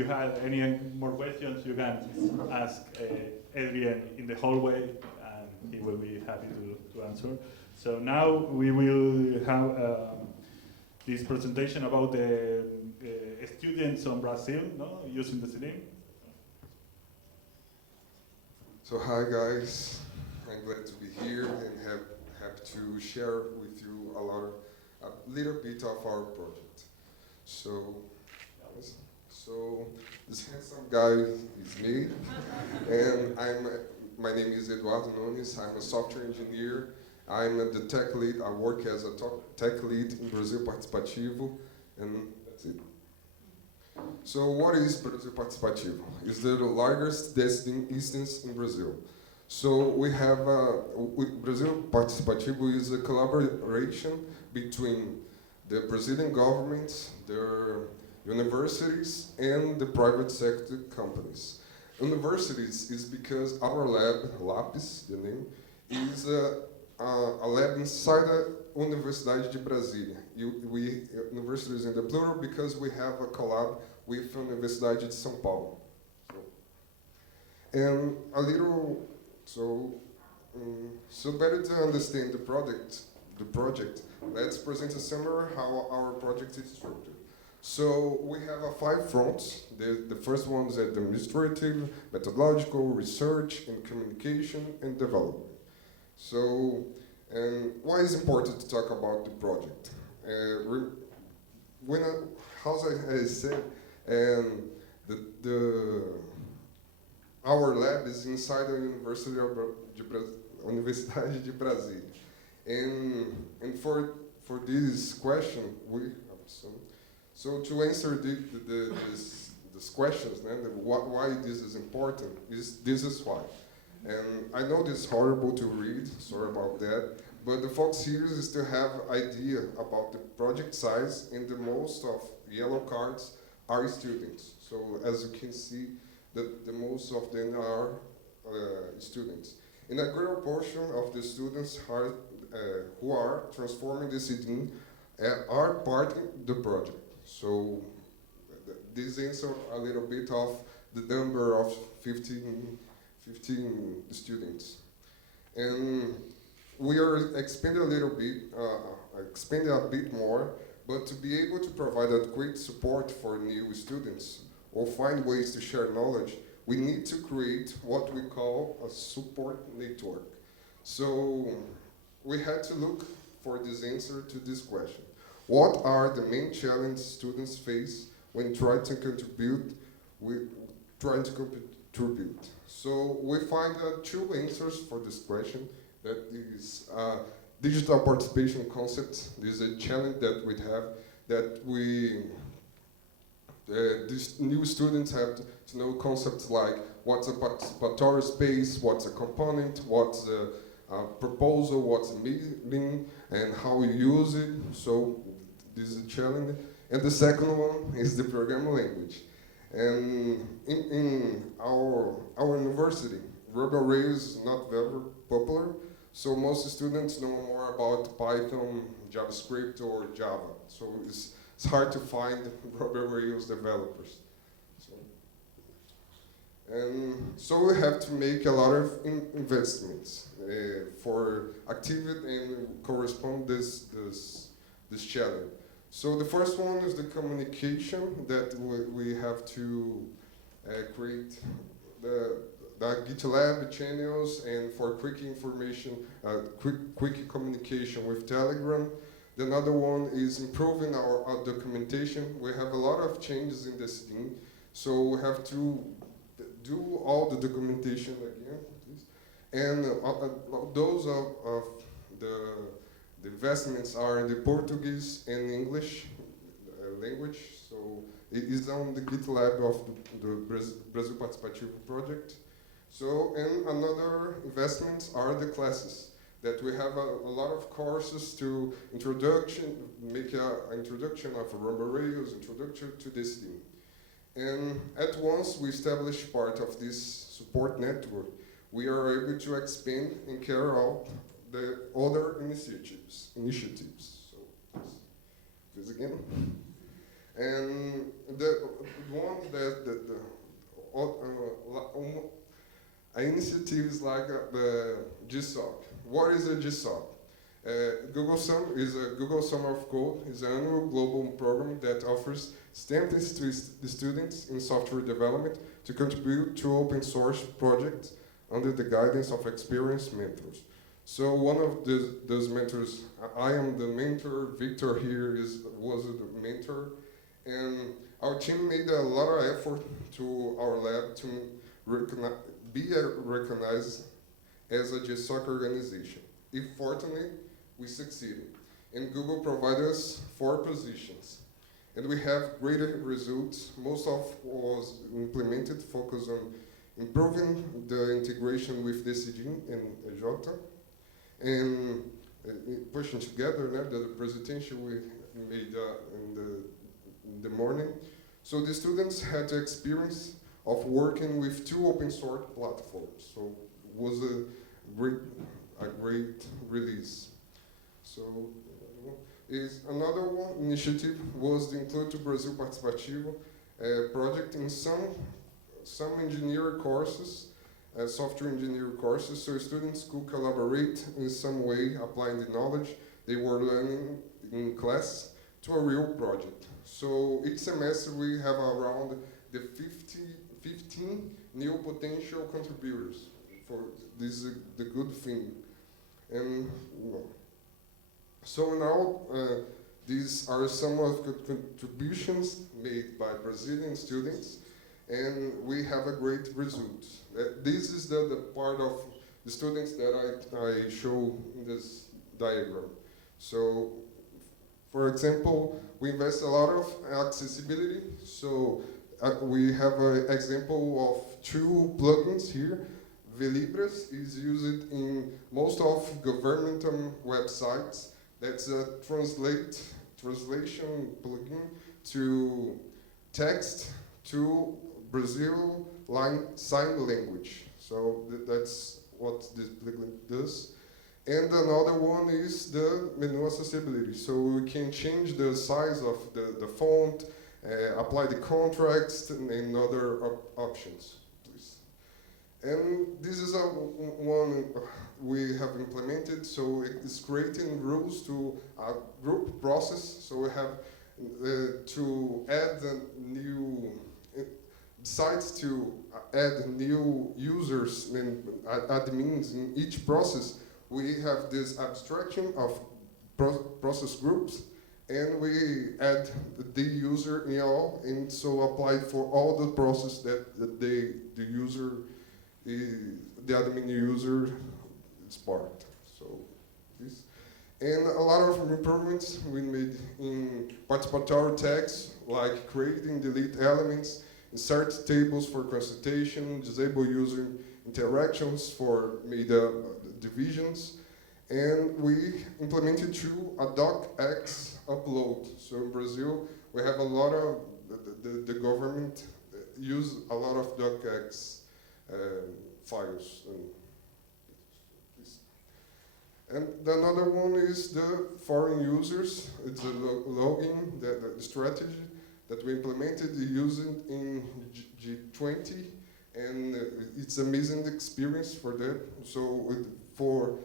If you have any more questions, you can ask Adrian in the hallway, and he will be happy to answer. So now we will have this presentation about the students on Brazil, no, using the Decidim. So hi guys, I'm glad to be here and happy to share with you a little bit of our project. So this handsome guy is me, and my name is Eduardo Nunes. I'm a software engineer. I'm the tech lead. I work as a tech lead in Brasil Participativo, and that's it. So what is Brasil Participativo? It's the largest Decidim instance in Brazil. So we have, Brasil Participativo is a collaboration between the Brazilian government, the universities, and the private sector companies. Universities is because our lab, LAPIS, the name, is a lab inside the Universidade de Brasília. Universities in the plural because we have a collab with Universidade de São Paulo. And so better to understand the project, let's present a summary how our project is structured. So we have 5 fronts. The first one is administrative, methodological, research, and communication and development. So, and why is it important to talk about the project? As I said, our lab is inside the Universidade de Brasília, and for this question, so to answer these questions, why this is important, this is why. And I know this is horrible to read, sorry about that, but the focus here is to have idea about the project size, and the most of yellow cards are students. So as you can see, the most of them are students. And a greater portion of the students who are transforming the Decidim are part of the project. So this answers a little bit of the number of 15 students. And we are expanding a bit more, but to be able to provide adequate support for new students or find ways to share knowledge, we need to create what we call a support network. So we had to look for this answer to this question. What are the main challenges students face when trying to contribute? So we find 2 answers for this question. That is digital participation concept. This is a challenge that we have, that these new students have to know concepts like what's a participatory space, what's a component, what's a proposal, what's a meeting, and how you use it. So this is a challenge. And the second one is the programming language. And in our university, Ruby Rails is not very popular, so most students know more about Python, JavaScript, or Java. So it's hard to find Ruby Rails developers. So we have to make a lot of investments for activate and correspond this challenge. So the first one is the communication, that we have to create the GitLab channels, and for quick information, quick communication with Telegram. The other one is improving our documentation. We have a lot of changes in this thing, so we have to do all the documentation again, please. And those of the investments are in the Portuguese and English language, so it is on the GitLab of the Brasil Participativo project. So, and another investments are the classes, that we have a lot of courses to make an introduction of Ruby Rails, introduction to Decidim. And at once we establish part of this support network, we are able to expand and carry out the other initiatives. So, this again. And the one that initiatives like the GSOC. What is a GSOC? Google Sum is a Google Summer of Code is an annual global program that offers stipends to the students in software development to contribute to open source projects under the guidance of experienced mentors. So one of those mentors, I am the mentor. Victor here was the mentor, and our team made a lot of effort to our lab to be recognized as a GSOC organization. If fortunately, we succeeded. And Google provided us 4 positions. And we have great results. Most of was implemented, focused on improving the integration with Decidim and Jota. And pushing together the presentation we made in the morning. So the students had the experience of working with 2 open source platforms. So it was a great release. So is another one initiative was the Include to Brazil Participativo project in some engineering courses, software engineering courses, so students could collaborate in some way, applying the knowledge they were learning in class to a real project. So each semester we have around the 15 new potential contributors. For this is the good thing. And so now these are some of the contributions made by Brazilian students, and we have a great result. This is the part of the students that I show in this diagram. So, for example, we invest a lot of accessibility. So we have an example of 2 plugins here. Velibras is used in most of governmental websites. That's a translation plugin to text to Brazil sign language. So that's what this plugin does. And another one is the menu accessibility. So we can change the size of the font, apply the contracts, and other options. And this is one we have implemented, so it is creating rules to a group process. So we have to add new sites to add new users and admins in each process. We have this abstraction of process groups, and we add the user in all, and so apply for all the process that the user, the admin user is part. So this, and a lot of improvements we made in participatory tags, like create and delete elements, insert tables for consultation, disable user interactions for divisions, and we implemented through a docx upload. So in Brazil, we have a lot of, the government use a lot of docx files. And another one is the foreign users. It's a login, the strategy that we implemented using in G20, and it's amazing experience for that. So for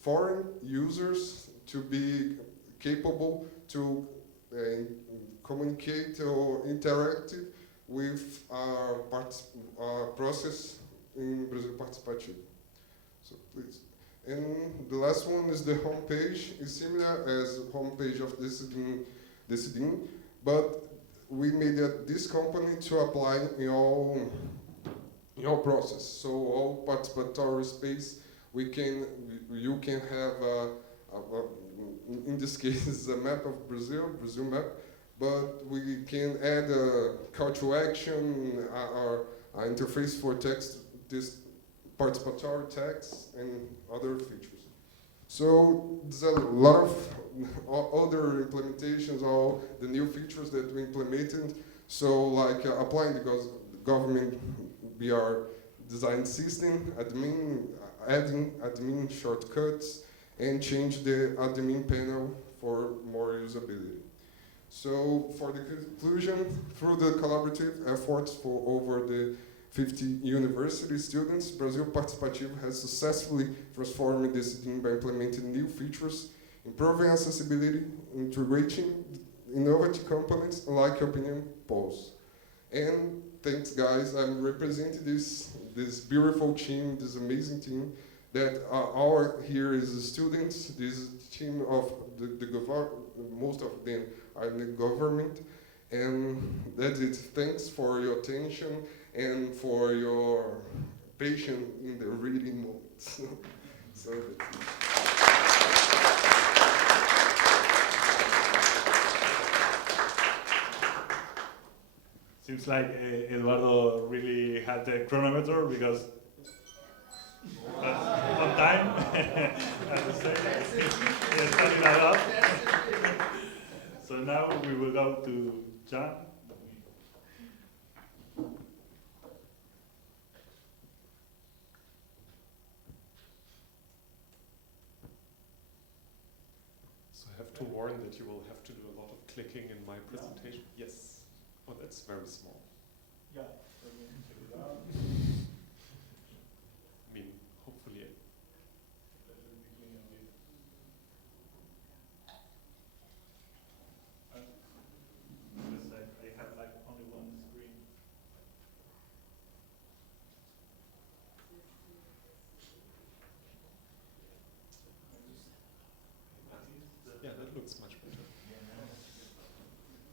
foreign users to be capable to communicate or interact with our process in Brazil Participativo. So please. And the last one is the homepage. It's similar as the homepage of Decidim, but we made this company to apply in all process. So all participatory space, you can have in this case a map of Brazil map, but we can add a call to action, our interface for text, this participatory text, and other features. So there's a lot of other implementations, all the new features that we implemented. So like applying the government BR design system, adding admin shortcuts, and change the admin panel for more usability. So for the conclusion, through the collaborative efforts for over the 50 university students, Brasil Participativo has successfully transformed Decidim by implementing new features, improving accessibility, integrating innovative components like opinion polls. And thanks guys, I'm representing this beautiful team, this amazing team that our here is the students, this is the team of most of them are in the government, and that's it. Thanks for your attention and for your patience in the reading moments. So that's it. Seems like Eduardo really had the chronometer because on time, as I say, he's coming up. So now we will go to John. So I have to warn that you will have to do a lot of clicking in my presentation. Yes. Oh, that's very small. Yeah. I mean, hopefully. I have like only one screen. Yeah, that looks much better.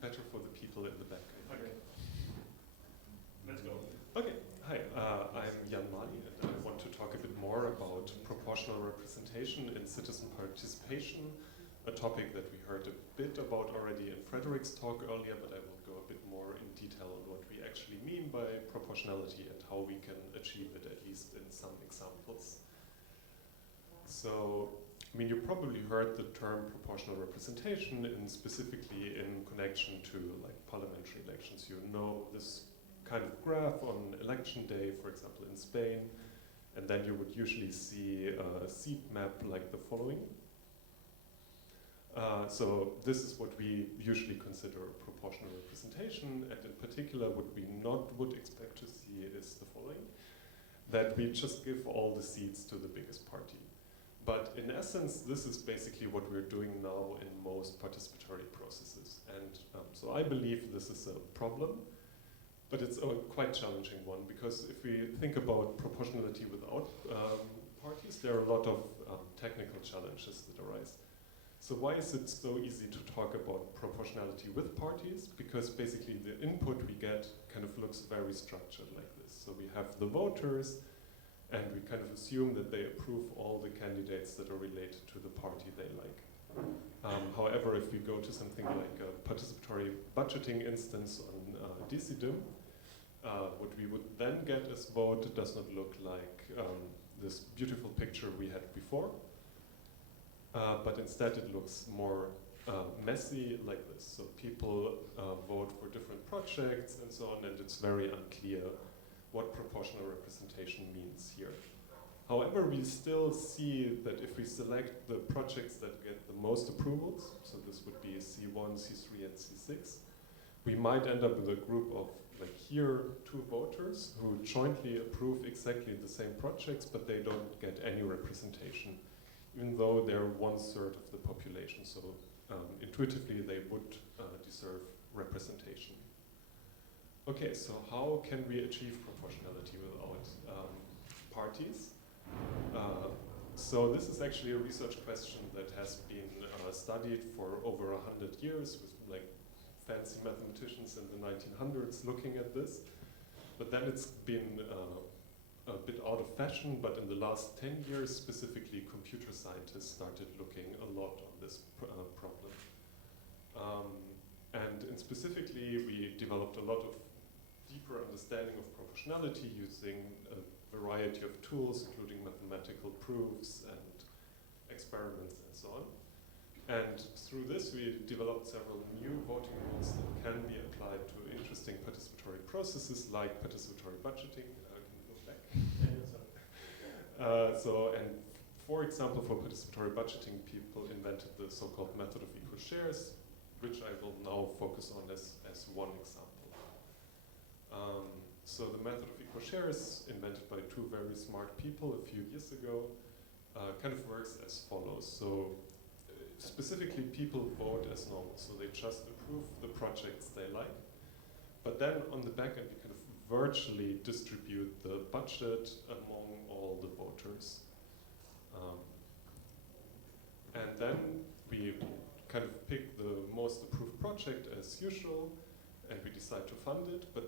Better for the people in the back. Okay. Let's go. Okay. Hi, I'm Jan Mali, and I want to talk a bit more about proportional representation in citizen participation, a topic that we heard a bit about already in Frederick's talk earlier, but I will go a bit more in detail on what we actually mean by proportionality and how we can achieve it, at least in some examples. So, I mean, you probably heard the term proportional representation, specifically in connection to like parliamentary elections. You know this kind of graph on election day, for example, in Spain, and then you would usually see a seat map like the following. So this is what we usually consider proportional representation, and in particular what we not would expect to see is the following, that we just give all the seats to the biggest party. But in essence, this is basically what we're doing now in most participatory processes. And so I believe this is a problem, but it's a quite challenging one, because if we think about proportionality without parties, there are a lot of technical challenges that arise. So why is it so easy to talk about proportionality with parties? Because basically the input we get kind of looks very structured like this. So we have the voters, and we kind of assume that they approve all the candidates that are related to the party they like. However, if we go to something like a participatory budgeting instance on Decidim, what we would then get as vote does not look like this beautiful picture we had before, but instead it looks more messy like this. So people vote for different projects and so on, and it's very unclear what proportional representation means here. However, we still see that if we select the projects that get the most approvals, so this would be C1, C3, and C6, we might end up with a group of, like here, 2 voters who jointly approve exactly the same projects, but they don't get any representation, even though they're 1/3 of the population. So intuitively, they would deserve representation. Okay, so how can we achieve proportionality without parties? So this is actually a research question that has been studied for over 100 years with like fancy mathematicians in the 1900s looking at this. But then it's been a bit out of fashion, but in the last 10 years specifically, computer scientists started looking a lot on this problem. And specifically, we developed a lot of deeper understanding of proportionality using a variety of tools, including mathematical proofs and experiments and so on. And through this, we developed several new voting rules that can be applied to interesting participatory processes like participatory budgeting. Can you go back? And for example, for participatory budgeting, people invented the so-called method of equal shares, which I will now focus on as one example. So the method of equal shares, invented by two very smart people a few years ago, kind of works as follows. So specifically, people vote as normal, so they just approve the projects they like. But then on the back end, we kind of virtually distribute the budget among all the voters. And then we kind of pick the most approved project as usual, and we decide to fund it. But